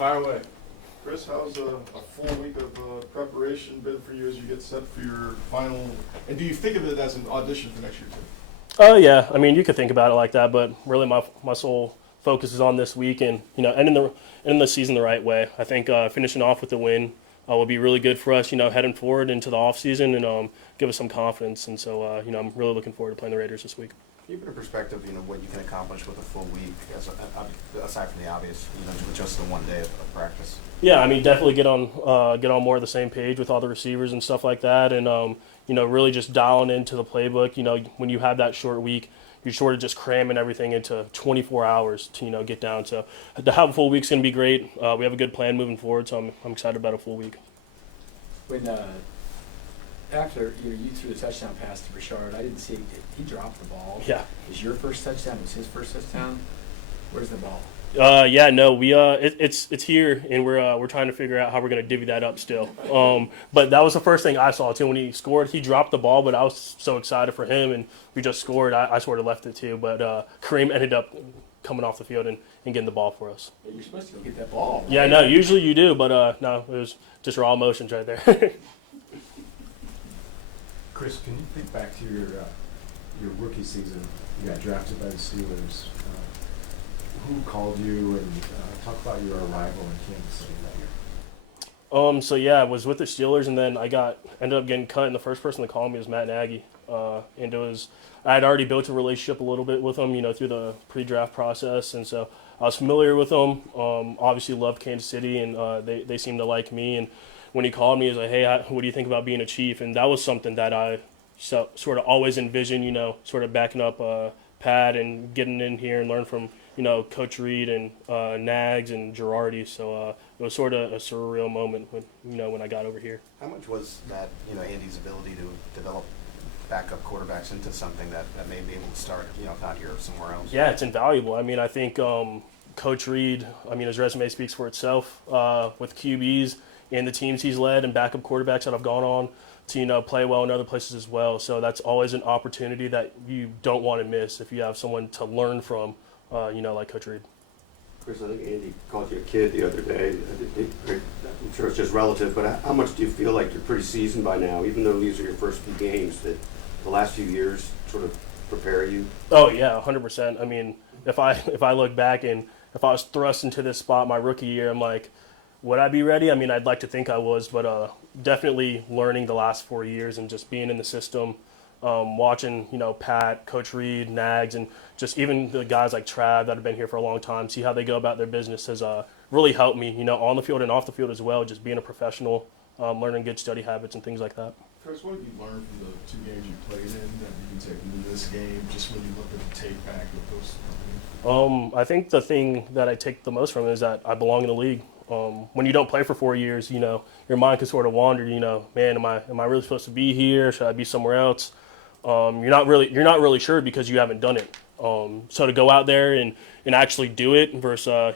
fire away. Chris, how's a full week of preparation been for you as you get set for your final? And do you think of it as an audition for next year too? Oh yeah, I mean you could think about it like that, but really my sole focus is on this week and ending the season the right way. I think finishing off with the win will be really good for us. Heading forward into the off season and give us some confidence. And so I'm really looking forward to playing the Raiders this week. Can you put in perspective, what you can accomplish with a full week, aside from the obvious, with just the 1 day of practice? Yeah, I mean, definitely get on more of the same page with all the receivers and stuff like that, and really just dialing into the playbook. When you have that short week, you're sort of just cramming everything into 24 hours to get down. So to have a full week's going to be great. We have a good plan moving forward, so I'm excited about a full week. When after you threw the touchdown pass to Richard, I didn't see it. He dropped the ball. Yeah. Is your first touchdown? Was his first touchdown? Where's the ball? It's here, and we're trying to figure out how we're going to divvy that up still. But that was the first thing I saw too when he scored. He dropped the ball, but I was so excited for him, and we just scored. I sort of left it too, but Kareem ended up coming off the field and getting the ball for us. Yeah, you're supposed to go get that ball. Right? Yeah, no, usually you do, but no, it was just raw emotions right there. Chris, can you think back to your rookie season? You got drafted by the Steelers. Who called you, and talk about your arrival in Kansas City that year? So yeah, I was with the Steelers, and then ended up getting cut, and the first person to call me was Matt Nagy. And I had already built a relationship a little bit with him, through the pre-draft process, and so I was familiar with him. Obviously loved Kansas City, and they seemed to like me. And when he called me, he was like, "Hey, what do you think about being a Chief?" And that was something that I sort of always envisioned, sort of backing up Pat and getting in here and learn from Coach Reed and Nags and Girardi. So it was sort of a surreal moment when I got over here. How much was that, Andy's ability to develop backup quarterbacks into something that may be able to start, if not here, somewhere else? Yeah, it's invaluable. I mean, I think Coach Reed, his resume speaks for itself with QBs and the teams he's led and backup quarterbacks that have gone on to play well in other places as well. So that's always an opportunity that you don't want to miss if you have someone to learn from. Like Coach Reed. Chris, I think Andy called you a kid the other day. I'm sure it's just relative, but how much do you feel like you're pretty seasoned by now, even though these are your first few games, that the last few years sort of prepare you? Oh, yeah, 100%. I mean, if I look back and if I was thrust into this spot my rookie year, I'm like, would I be ready? I mean, I'd like to think I was, but definitely learning the last 4 years and just being in the system. Watching, Pat, Coach Reed, Nags, and just even the guys like Trav that have been here for a long time, see how they go about their business has really helped me, on the field and off the field as well, just being a professional, learning good study habits and things like that. Chris, what have you learned from the 2 games you played in that you can take into this game, just when you look at the tape back with those companies? I think the thing that I take the most from it is that I belong in the league. When you don't play for 4 years, your mind can sort of wander, man, am I really supposed to be here? Should I be somewhere else? You're not really sure because you haven't done it. So to go out there and actually do it versus,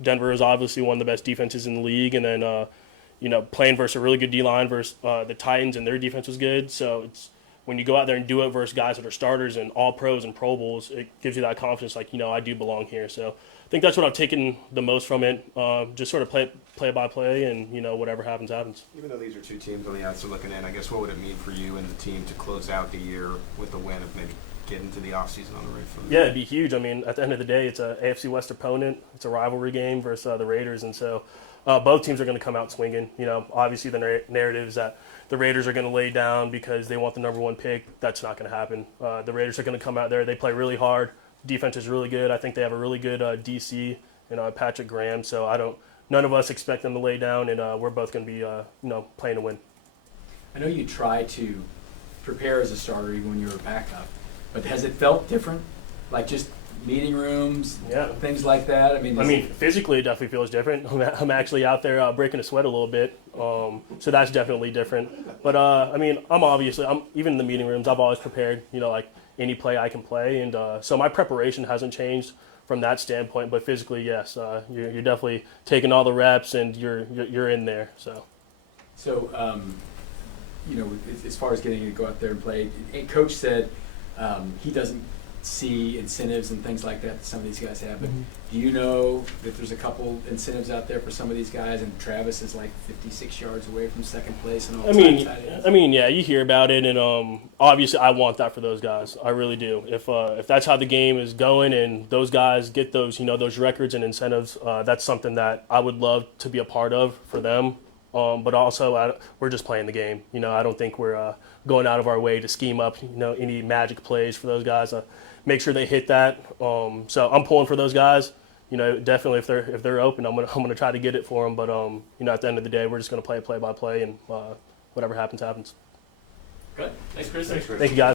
Denver is obviously one of the best defenses in the league. And then, playing versus a really good D-line versus the Titans, and their defense was good. So it's when you go out there and do it versus guys that are starters and all pros and Pro Bowls, it gives you that confidence like, I do belong here. So I think that's what I've taken the most from it. Just sort of play by play, and, whatever happens, happens. Even though these are 2 teams on the outside looking in, I guess what would it mean for you and the team to close out the year with a win of maybe get into the offseason on the right foot? Yeah, it'd be huge. I mean, at the end of the day, it's a AFC West opponent. It's a rivalry game versus the Raiders, and so both teams are going to come out swinging. Obviously the narrative is that the Raiders are going to lay down because they want the number 1 pick. That's not going to happen. The Raiders are going to come out there. They play really hard. Defense is really good. I think they have a really good DC and Patrick Graham. So none of us expect them to lay down, and we're both going to be playing to win. I know you try to prepare as a starter even when you were a backup, but has it felt different? Like just meeting rooms, things like that? I mean, physically it definitely feels different. I'm actually out there breaking a sweat a little bit, so that's definitely different. But I'm even in the meeting rooms, I've always prepared, like any play I can play, and so my preparation hasn't changed from that standpoint. But physically, yes, you're definitely taking all the reps and you're in there. So, as far as getting you to go out there and play, Coach said he doesn't see incentives and things like that some of these guys have. But do you know that there's a couple incentives out there for some of these guys, and Travis is like 56 yards away from second place and all I mean, yeah, you hear about it, and obviously I want that for those guys. I really do. If that's how the game is going, and those guys get those, those records and incentives, that's something that I would love to be a part of for them. But also, we're just playing the game. I don't think we're going out of our way to scheme up, any magic plays for those guys. Make sure they hit that. So I'm pulling for those guys. Definitely if they're open, I'm gonna try to get it for them. But at the end of the day, we're just gonna play by play, and whatever happens, happens. Good. Thanks, Chris. Thank you, guys.